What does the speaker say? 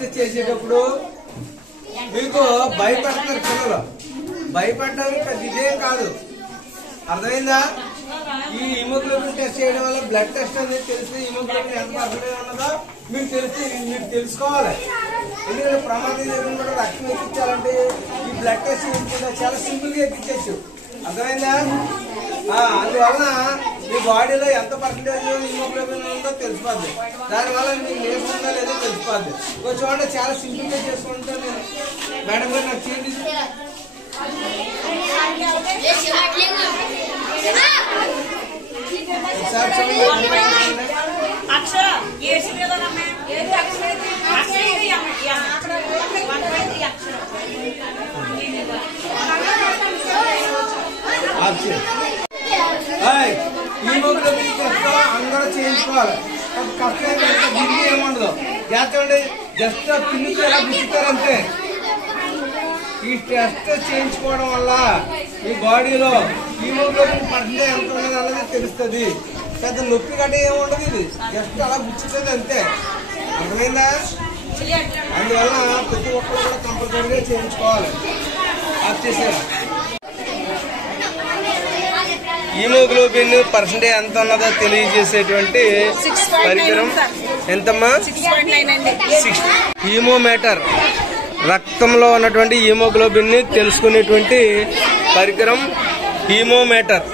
Test చేసేటప్పుడు మీకు భయపడతారు పిల్లలు. భయపడడానికి పెద్ద ఇదేం కాదు, అర్థమైందా? ఈ హిమోగ్లోబిన్ టెస్ట్ చేయడం వల్ల బ్లడ్ టెస్ట్ అనేది తెలిసి హిమోగ్లోబిన్ ఎంత పర్సెంటేజ్ ఉన్నదో మీకు తెలుసుకోవాలి. ఎందుకంటే ప్రమాదం జరిగిన కూడా రక్తం ఎక్కించాలంటే ఈ బ్లడ్ టెస్ట్ చాలా సింపుల్ గా ఎక్కించచ్చు, అర్థమైందా? అందువలన మీ బాడీలో ఎంత పర్సెంటేజ్ హిమోగ్లోబిన్ ఉందో తెలిసిపోద్ది. దానివల్ల మీకు నీరసం ఉందా లేదో తెలిసిపోద్ది. చూడండి, చాలా సింపుల్ గా చేసుకుంటాను నేను. మేడం గారు నాకు చేయండి. హిమోగ్లోబిన్ టెస్ట్ అందరూ చేయించుకోవాలి. కష్టం గిరిగి ఏముండదు. చేస్తాండి, జస్ట్ పిన్నుతో ఎలా గుర్తుతారంటే. ఈ టెస్ట్ చేయించుకోవడం వల్ల మీ బాడీలో హిమోగ్లోబిన్ పర్సెంటేజ్ ఎంత ఉన్నది అన్నది తెలుస్తుంది. పెద్ద నొప్పి గట్ట ఏముండదు, ఇది జస్ట్ అలా గుర్తుతుంది అంతే, అర్థమైందా? అందువల్ల ప్రతి ఒక్కరు కూడా కంపల్సరీగా చేయించుకోవాలి. ఆఫ్ చేసారు. హిమోగ్లోబిన్ పర్సెంటేజ్ ఎంత ఉన్నదో తెలియజేసేటువంటి పరికరం ఎంతమ్మా? 6. హీమోమీటర్, రక్తంలో ఉన్నటువంటి హిమోగ్లోబిన్ ని తెలుసుకునేటువంటి పరికరం హీమోమీటర్.